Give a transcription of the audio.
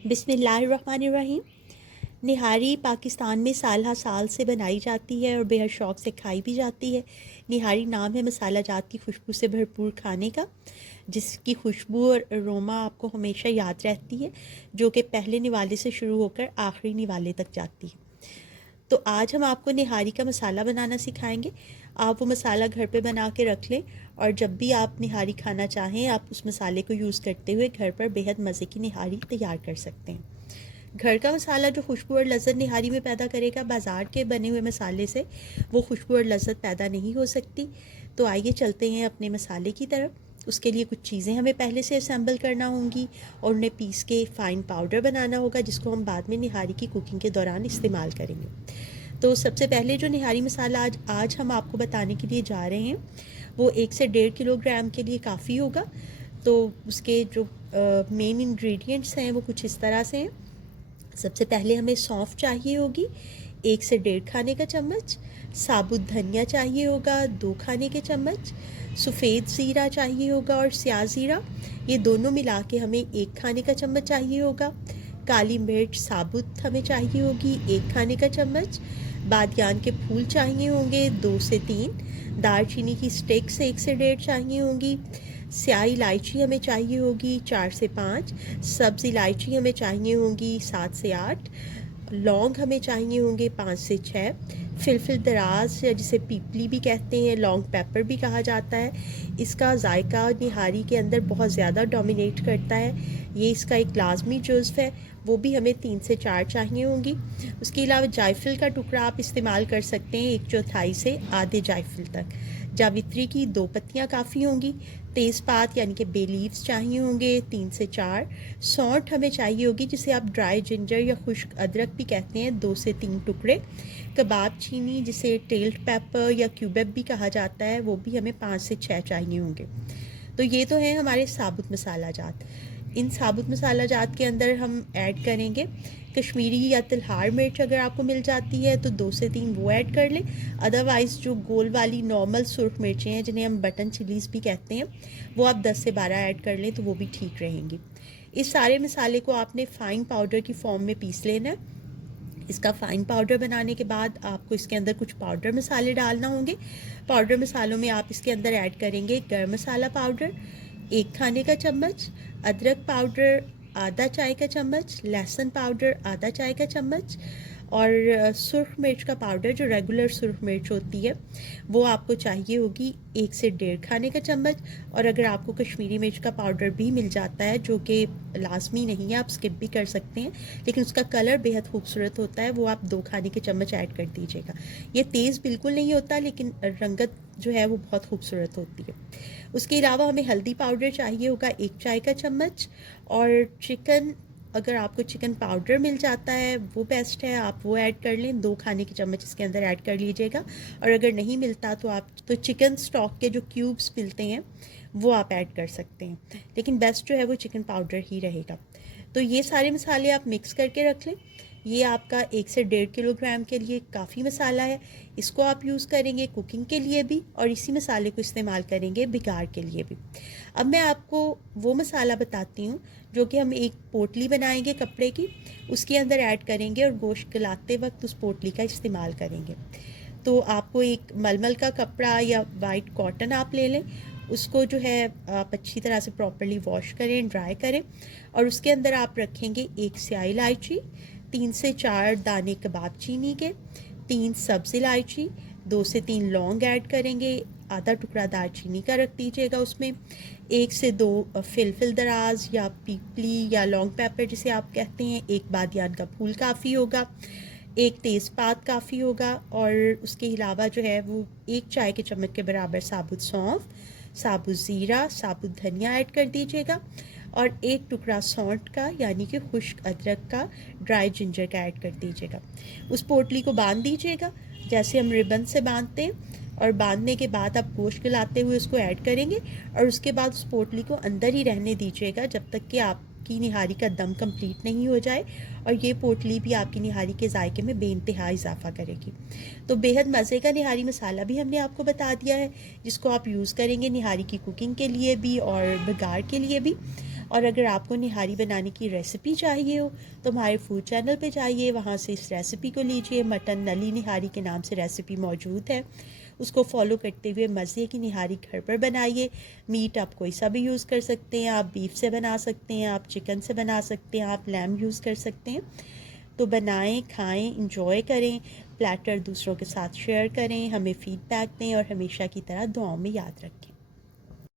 बिस्मिल्लाहिर्रहमानिर्रहीम। निहारी पाकिस्तान में साल हर साल से बनाई जाती है और बेहद शौक़ से खाई भी जाती है। निहारी नाम है मसाला जात की खुशबू से भरपूर खाने का, जिसकी खुशबू और अरोमा आपको हमेशा याद रहती है, जो कि पहले निवाले से शुरू होकर आखिरी निवाले तक जाती है। तो आज हम आपको निहारी का मसाला बनाना सिखाएंगे। आप वो मसाला घर पे बना के रख लें और जब भी आप निहारी खाना चाहें आप उस मसाले को यूज़ करते हुए घर पर बेहद मज़े की निहारी तैयार कर सकते हैं। घर का मसाला जो खुशबू और लज़्ज़त निहारी में पैदा करेगा, बाज़ार के बने हुए मसाले से वो खुशबू और लज़्ज़त पैदा नहीं हो सकती। तो आइए चलते हैं अपने मसाले की तरफ। उसके लिए कुछ चीज़ें हमें पहले से असेंबल करना होंगी और उन्हें पीस के फ़ाइन पाउडर बनाना होगा, जिसको हम बाद में निहारी की कुकिंग के दौरान इस्तेमाल करेंगे। तो सबसे पहले जो निहारी मसाला आज हम आपको बताने के लिए जा रहे हैं वो 1 से 1.5 किलोग्राम के लिए काफ़ी होगा। तो उसके जो मेन इंग्रेडिएंट्स हैं वो कुछ इस तरह से हैं। सबसे पहले हमें सौंफ चाहिए होगी 1 से 1.5 खाने का चम्मच, साबुत धनिया चाहिए होगा 2 खाने के चम्मच, सफ़ेद ज़ीरा चाहिए होगा और स्याह ज़ीरा, ये दोनों मिला के हमें 1 खाने का चम्मच चाहिए होगा। काली मिर्च साबुत हमें चाहिए होगी 1 खाने का चम्मच, बादियान के फूल चाहिए होंगे 2 से 3, दालचीनी की स्टिक्स 1 से 1.5 चाहिए होंगी, स्याही इलायची हमें चाहिए होगी 4 से 5, सब्ज़ इलायची हमें चाहिए होंगी 7 से 8, लौंग हमें चाहिए होंगे 5 से 6, फिलफिल दराज या जिसे पीपली भी कहते हैं, लॉन्ग पेपर भी कहा जाता है। इसका जायका निहारी के अंदर बहुत ज़्यादा डोमिनेट करता है, ये इसका एक लाजमी जुज़्व है, वो भी हमें 3 से 4 चाहिए होंगी। उसके अलावा जायफल का टुकड़ा आप इस्तेमाल कर सकते हैं 1/4 से आधे जायफल तक। जावित्री की 2 पत्तियाँ काफ़ी होंगी। तेज़पात यानी कि बे लीव्स चाहिए होंगे 3 से 4। सौंठ हमें चाहिए होगी, जिसे आप ड्राई जिंजर या खुश्क अदरक भी कहते हैं, 2 से 3 टुकड़े। कबाब चीनी जिसे टेल्ड पेपर या क्यूबेब भी कहा जाता है, वो भी हमें 5 से 6 चाहिए होंगे। तो ये तो हैं हमारे साबुत मसाला जात। इन साबुत मसाला जात के अंदर हम ऐड करेंगे कश्मीरी या तिलहार मिर्च, अगर आपको मिल जाती है तो 2 से 3 वो ऐड कर लें। अदरवाइज़ जो गोल वाली नॉर्मल सुर्ख मिर्चें हैं, जिन्हें हम बटन चिलीज़ भी कहते हैं, वो आप 10 से 12 ऐड कर लें तो वो भी ठीक रहेंगी। इस सारे मसाले को आपने फ़ाइन पाउडर की फॉर्म में पीस लेना है। इसका फ़ाइन पाउडर बनाने के बाद आपको इसके अंदर कुछ पाउडर मसाले डालना होंगे। पाउडर मसालों में आप इसके अंदर ऐड करेंगे गरम मसाला पाउडर 1 खाने का चम्मच, अदरक पाउडर आधा चाय का चम्मच, लहसुन पाउडर आधा चाय का चम्मच और सुर्ख मिर्च का पाउडर जो रेगुलर सुर्ख मिर्च होती है वो आपको चाहिए होगी 1 से 1.5 खाने का चम्मच। और अगर आपको कश्मीरी मिर्च का पाउडर भी मिल जाता है, जो कि लाजमी नहीं है, आप स्किप भी कर सकते हैं, लेकिन उसका कलर बेहद खूबसूरत होता है, वो आप 2 खाने के चम्मच ऐड कर दीजिएगा। ये तेज़ बिल्कुल नहीं होता, लेकिन रंगत जो है वो बहुत खूबसूरत होती है। उसके अलावा हमें हल्दी पाउडर चाहिए होगा 1 चाय का चम्मच और चिकन, अगर आपको चिकन पाउडर मिल जाता है वो बेस्ट है, आप वो ऐड कर लें, 2 खाने के चम्मच इसके अंदर ऐड कर लीजिएगा। और अगर नहीं मिलता तो आप चिकन स्टॉक के जो क्यूब्स मिलते हैं वो आप ऐड कर सकते हैं, लेकिन बेस्ट जो है वो चिकन पाउडर ही रहेगा। तो ये सारे मसाले आप मिक्स करके रख लें। ये आपका 1 से 1.5 किलोग्राम के लिए काफ़ी मसाला है। इसको आप यूज़ करेंगे कुकिंग के लिए भी और इसी मसाले को इस्तेमाल करेंगे बिगाड़ के लिए भी। अब मैं आपको वो मसाला बताती हूँ जो कि हम एक पोटली बनाएंगे कपड़े की, उसके अंदर ऐड करेंगे और गोश्त गलाते वक्त उस पोटली का इस्तेमाल करेंगे। तो आपको एक मलमल का कपड़ा या वाइट कॉटन आप ले लें, उसको जो है आप अच्छी तरह से प्रॉपर्ली वॉश करें, ड्राई करें और उसके अंदर आप रखेंगे 1 स्याही इलायची, 3 से 4 दाने कबाब चीनी के, 3 सब्ज़ इलायची, 2 से 3 लौंग ऐड करेंगे, आधा टुकड़ा दालचीनी का रख दीजिएगा उसमें, 1 से 2 फिलफिल दराज या पीपली या लॉन्ग पेपर जिसे आप कहते हैं, 1 बादियान का फूल काफ़ी होगा, 1 तेज़पात काफ़ी होगा और उसके अलावा जो है वो 1 चाय के चम्मच के बराबर साबुत सौंफ, साबुत ज़ीरा, साबुत धनिया ऐड कर दीजिएगा और 1 टुकड़ा सौंठ का यानी कि खुश्क अदरक का, ड्राई जिंजर का ऐड कर दीजिएगा। उस पोटली को बांध दीजिएगा जैसे हम रिबन से बांधते हैं और बांधने के बाद आप गोश्त गलाते हुए उसको ऐड करेंगे और उसके बाद उस पोटली को अंदर ही रहने दीजिएगा जब तक कि आपकी निहारी का दम कंप्लीट नहीं हो जाए और ये पोटली भी आपकी निहारी के जायके में बेइंतहा इजाफा करेगी। तो बेहद मज़े का निहारी मसाला भी हमने आपको बता दिया है, जिसको आप यूज़ करेंगे निहारी की कुकिंग के लिए भी और बघार के लिए भी। और अगर आपको निहारी बनाने की रेसिपी चाहिए हो तो हमारे फूड चैनल पे जाइए, वहाँ से इस रेसिपी को लीजिए। मटन नली निहारी के नाम से रेसिपी मौजूद है, उसको फॉलो करते हुए मज़े की निहारी घर पर बनाइए। मीट आप कोई सा भी यूज़ कर सकते हैं, आप बीफ से बना सकते हैं, आप चिकन से बना सकते हैं, आप लैम यूज़ कर सकते हैं। तो बनाएं, खाएं, इंजॉय करें, प्लेटर दूसरों के साथ शेयर करें, हमें फ़ीडबैक दें और हमेशा की तरह दुआओं में याद रखें।